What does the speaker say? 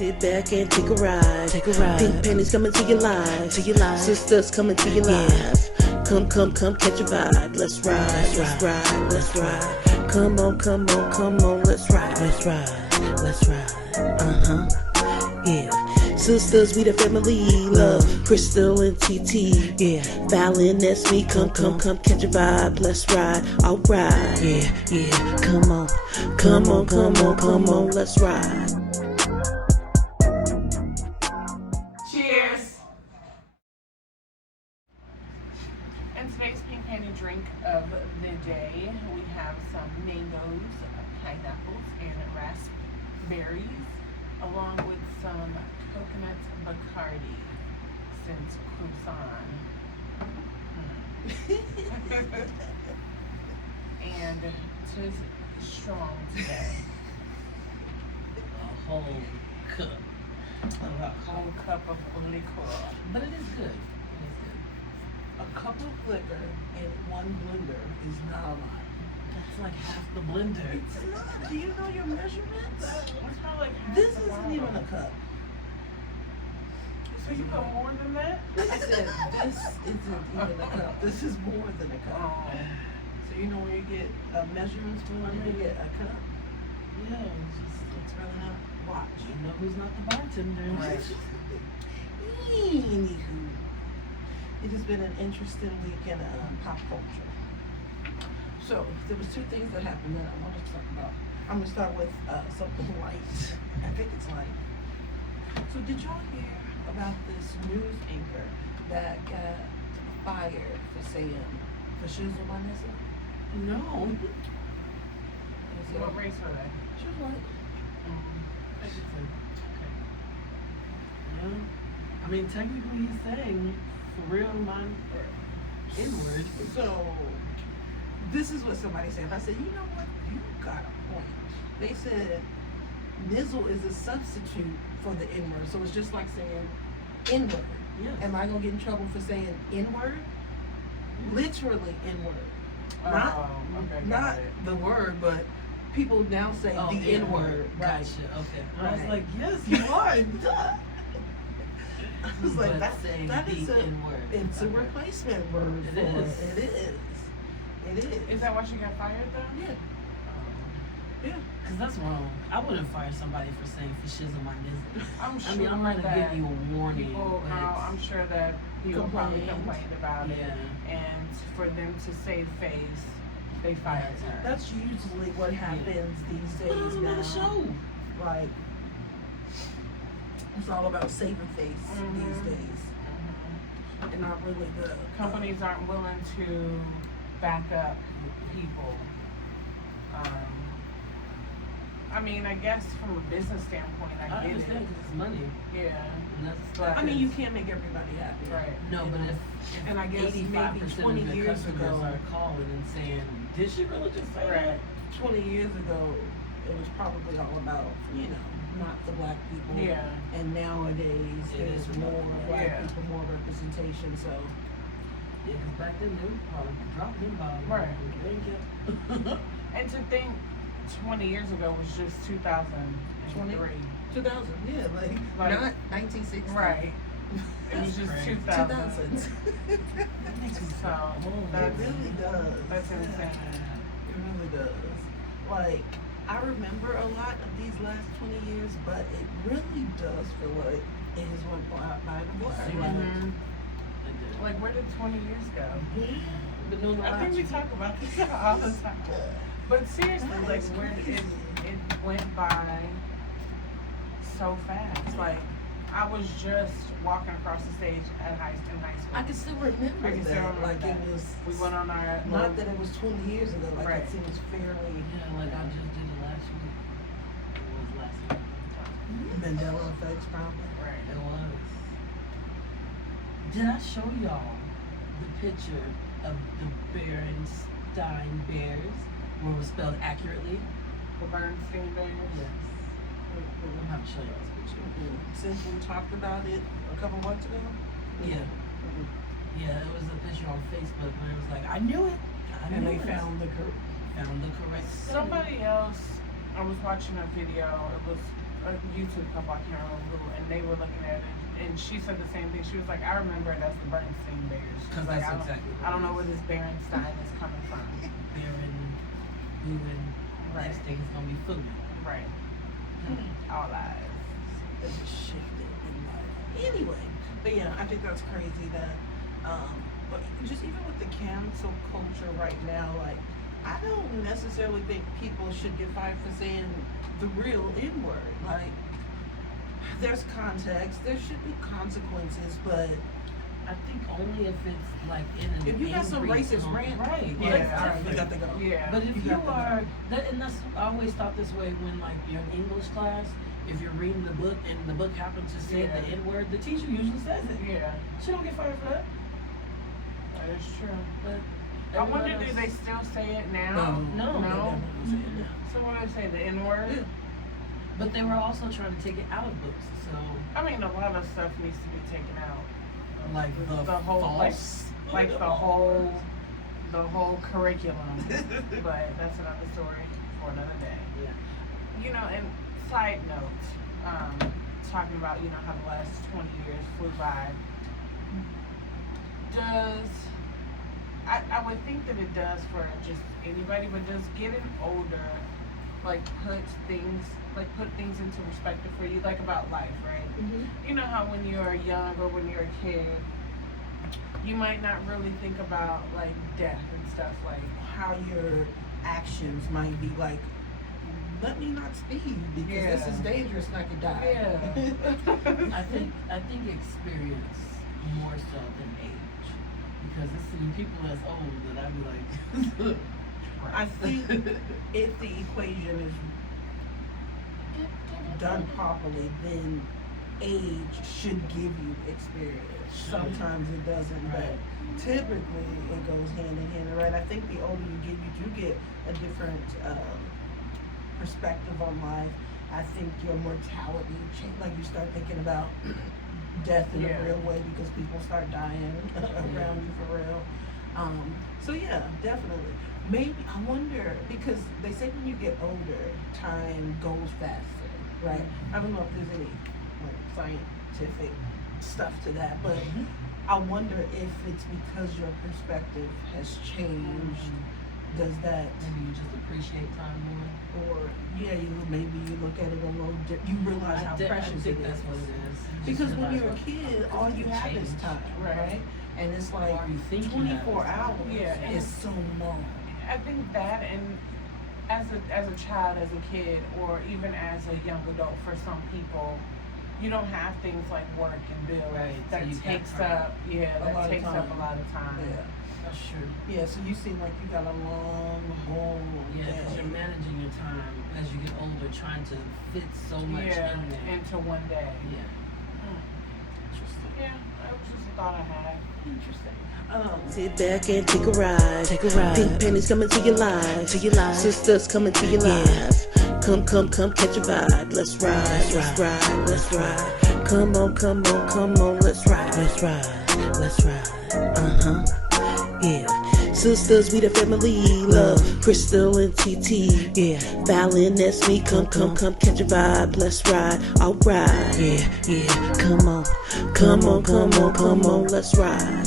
Sit back and take a ride. Take a ride. Pink panties coming to your life. To your life. Sisters coming to your life. Come, catch a vibe. Let's ride. Let's ride. Let's ride. Come on. Let's ride. Let's ride. Let's ride. Yeah. Sisters, we the family. Love, Crystal and TT. Yeah. Fallon, that's me. Come, catch a vibe. Let's ride. Alright. Yeah. Come on. Let's ride. Cheers. And today's pink panty drink of the day, we have some mangoes, pineapples, and raspberries, along with some coconut Bacardi, since croissant. And tis strong today. A whole cup. A whole cup of liquor. But it is good. A cup of liquor and one blender is not a lot. That's like half the blender. It's not. Do you know your measurements? It's probably like half This the isn't bottle. even a cup. So you put more than that? I said this isn't even a cup. This is more than a cup. Oh. So you know where you get a measuring spoon and you get a cup? Yeah, It's really not. Watch. you know who's not the bartender. Right. Anywho, it has been an interesting week in pop culture. So there was two things that happened that I wanted to talk about. I'm gonna start with something light. I think it's light. So did y'all hear about this news anchor that got fired for Shizzle my Nizzle? No. What race were they? She was like, Yeah. I mean, technically he's saying, for real, mine, inward. so this is what somebody said. I said, you know what? You got a point. They said Nizzle is a substitute for the N-word. So it's just like saying N-word. Yes. Am I gonna get in trouble for saying N-word? Literally N-word. Okay, Not got it. the word, but people now say the N-word. Right. Gotcha, okay. I was Right. like, yes, you are. Duh. I was like, But that saying is the a N-word. it's a Okay. replacement word. It for is. It is. It is. Is that why she got fired though? Yeah. Yeah. Because that's wrong. I wouldn't fire somebody for saying for shizzle my nizzle. I'm sure I mean, I'm not that gonna give you a warning. people, but I'm sure that people probably complained about it, yeah. and for them to save face, they fired her. That's usually what happens these Put days on now. that show. Like, it's all about saving face these days, and not really the Companies aren't willing to back up people. I mean, I guess from a business standpoint, I I get understand it. because it's money. Yeah, And that's, But- I mean, you can't make everybody happy. right. no, you but know. if And I guess 85% maybe of 20 the years customers ago, are calling and saying, did she really just say Right. that? 20 years ago, it was probably all about, not the black people. Yeah. And nowadays, It there's is more black Yeah. people, more representation. So, Yeah, because back then they would probably drop them by. Right. Thank you. And to think 20 years ago was just 2003. 2000, yeah, like not 1960. Right. It was just Crazy. 2000. 2000s. So It that's, really does. that's insane. It really does. Like, I remember a lot of these last 20 years, but it really does feel like it has went by the blur. Mhm. It did. Like, where did 20 years go? Been doing a I lot. think we talk about this all the time. But seriously, That like, is where crazy. it went by so fast. Like, I was just walking across the stage in high school. I can still remember I can that. still remember like that. it was. We went on our Not that it was 20 years ago. Like Right. it seems fairly. Yeah, like I just did it last week. It was last week. Mandela effects, probably. right. It was. Did I show y'all the picture of the Berenstain Bears where it was spelled accurately? The Bernstein Bears. Yes. I'm have to show y'all this picture. Since we talked about it a couple months ago. Yeah. Mhm. Yeah, it was a picture on Facebook where it was like, I knew it. I And knew they it. found the found the correct spelling. Somebody else, I was watching a video, it was a YouTube couple, I can't remember who, and they were looking at it, and she said the same thing. She was like, I remember it as the Bernstein Bears. Because Like, that's exactly what I don't it know is. where this Berenstein is coming from. Baron, moving. Right. Next thing is gonna be food. Right. All eyes. It just shifted in life. Anyway, but yeah, I think that's crazy that, but just even with the cancel culture right now, like, I don't necessarily think people should get fired for saying the real N-word. Like, there's context, there should be consequences, but I think only if it's like in an if you got some angry racist tone. rant, right? Yeah, that's all right, you different. got to go. Yeah. But if You you got to are, and that's, I always thought this way when like you're in English class, if you're reading the book and the book happens to say Yeah. the N-word, the teacher usually says it. Yeah, She don't get fired for that. that is true. But I wonder, everyone do else- they still say it now? No. No? They definitely say it now. So what do they say, the N-word? Yeah. But they were also trying to take it out of books, so I mean, a lot of stuff needs to be taken out. like the whole, false, like the whole curriculum. But that's another story for another day. Yeah. You know, and side note, talking about, you know, how the last 20 years flew by. I would think that it does for just anybody, but does getting older, like, put things into perspective for you, like about life, right? You know how when you're young or when you're a kid, you might not really think about, like, death and stuff, like, How your actions might be like, let me not speed because this Yeah. is dangerous and I could die. yeah. I think experience more so than age, because it's some people that's old that I'd be like. I think if the equation is done properly, then age should give you experience. Sometimes it doesn't, Right. but typically it goes hand in hand, right? I think the older you get, you do get a different perspective on life. I think your mortality change, like you start thinking about death in Yeah. a real way because people start dying around you for real. So yeah, definitely. Maybe I wonder because they say when you get older, time goes faster, right? I don't know if there's any like scientific stuff to that, but I wonder if it's because your perspective has changed. Does that, Maybe you just appreciate time more. or yeah, maybe you look at it a little you realize how I precious think it that's is. what it is. You just Because when realize you're a what- kid, all you it have is changed. time, Right. right? And it's like Or you think you have 24 is time. hours Yeah, is so long. I think that, and as a child, as a kid, or even as a young adult, for some people, you don't have things like work and bills. Right, so That you've got takes time. up, A lot that of takes up time. a lot of time. Yeah. That's true. Yeah, so you seem like you got a long, whole Yeah, because day. you're managing your time as you get older, trying to fit so much Yeah, in there. into one day. Yeah. Interesting. Yeah, that was just a thought I had. Interesting. Sit back and take a ride. Pink pennies coming to your life. Sisters coming to your life. Come, catch a vibe. Let's ride, let's ride. Come on, let's ride. Yeah. Sisters, we the family. Love, Crystal and TT. Yeah. Fallon, that's me. Come, catch a vibe. Let's ride. Alright. Yeah. Come on, let's ride.